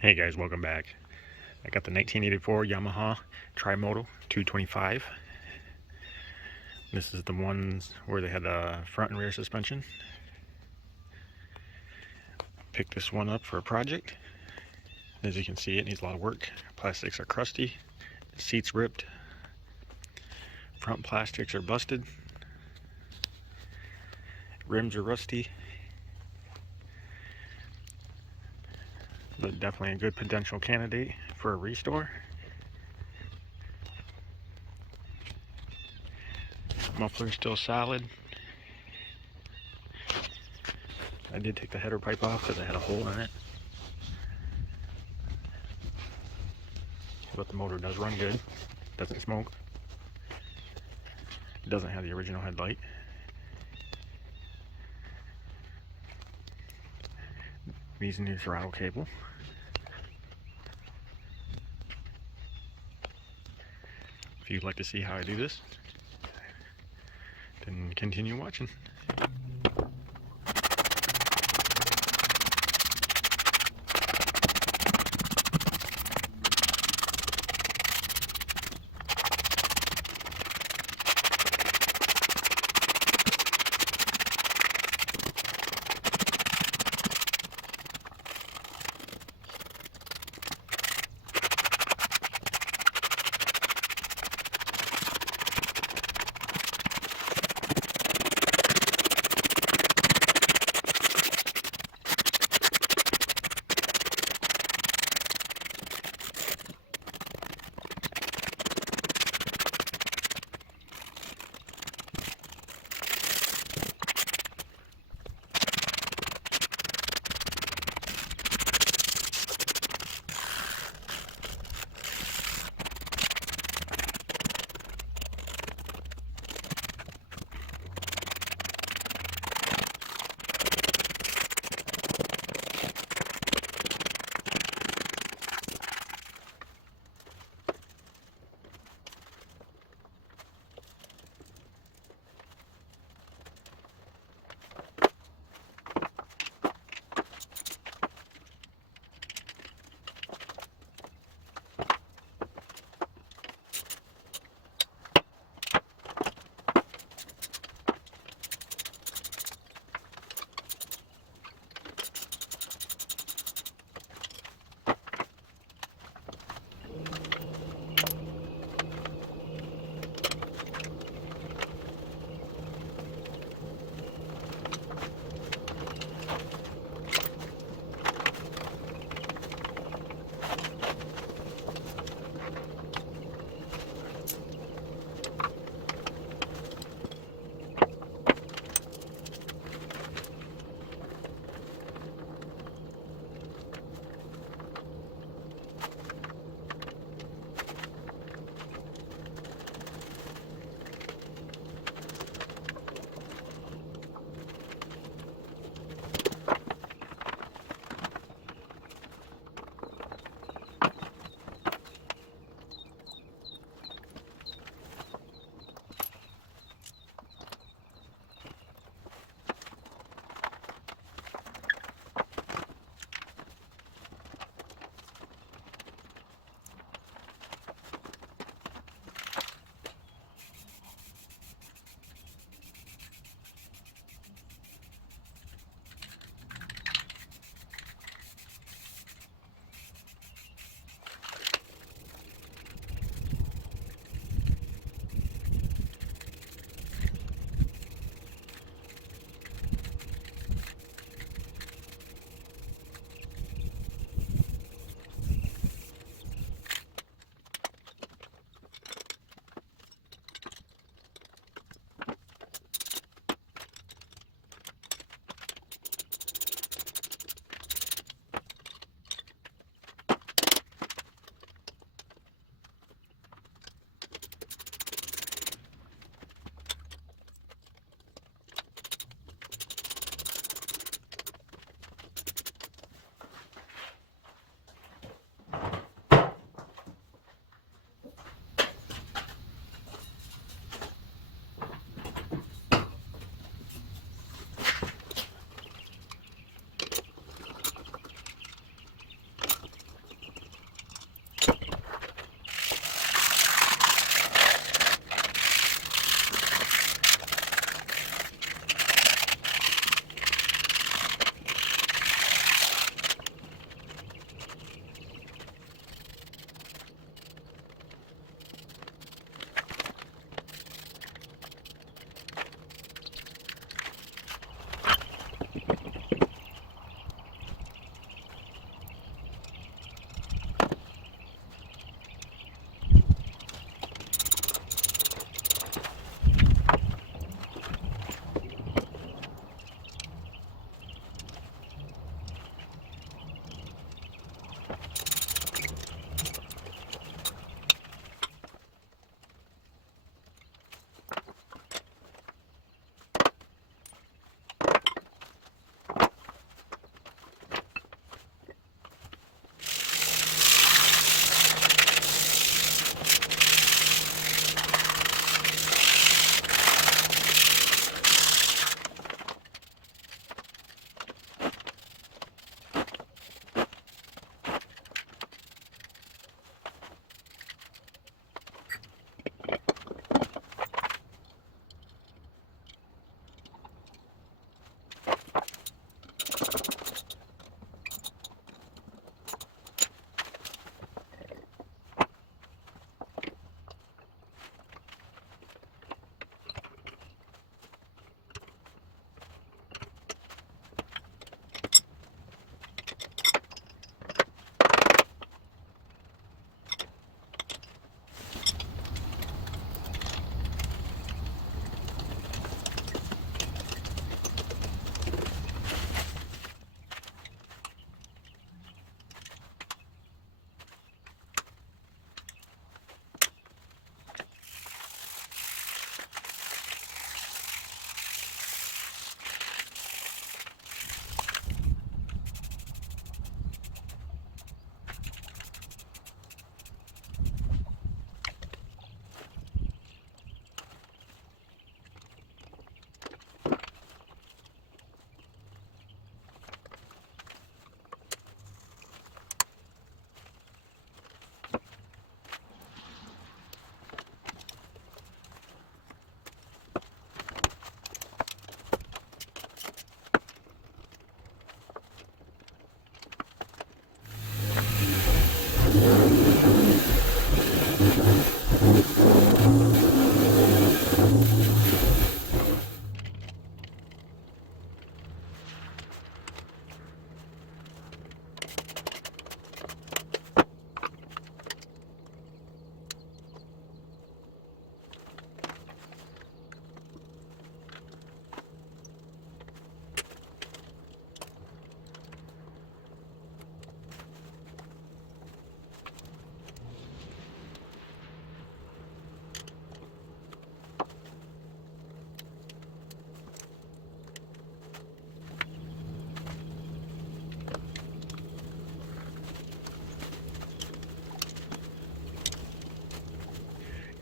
Hey guys, welcome back. I got the 1984 Yamaha Tri-Modal 225. This is the ones where they had the front and rear suspension. Picked this one up for a project. As you can see, it needs a lot of work. Plastics are crusty, the seats ripped, front plastics are busted, rims are rusty, but definitely a good potential candidate for a restore. Muffler's still solid. I did take the header pipe off because it had a hole in it. But the motor does run good. Doesn't smoke. It doesn't have the original headlight. I'm using the throttle cable. If you'd like to see how I do this, then continue watching.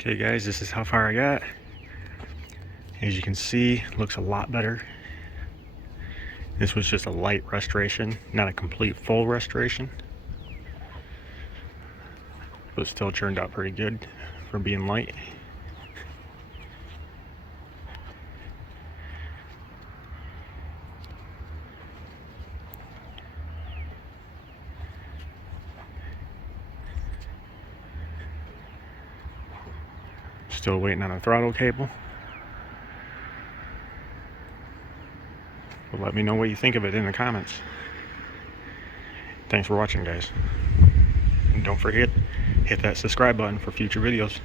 Okay guys, this is how far I got. As you can see, looks a lot better. This was just a light restoration, not a complete full restoration, but still turned out pretty good for being light. Still waiting on a throttle cable. But let me know what you think of it in the comments. Thanks for watching, guys. And don't forget, hit that subscribe button for future videos.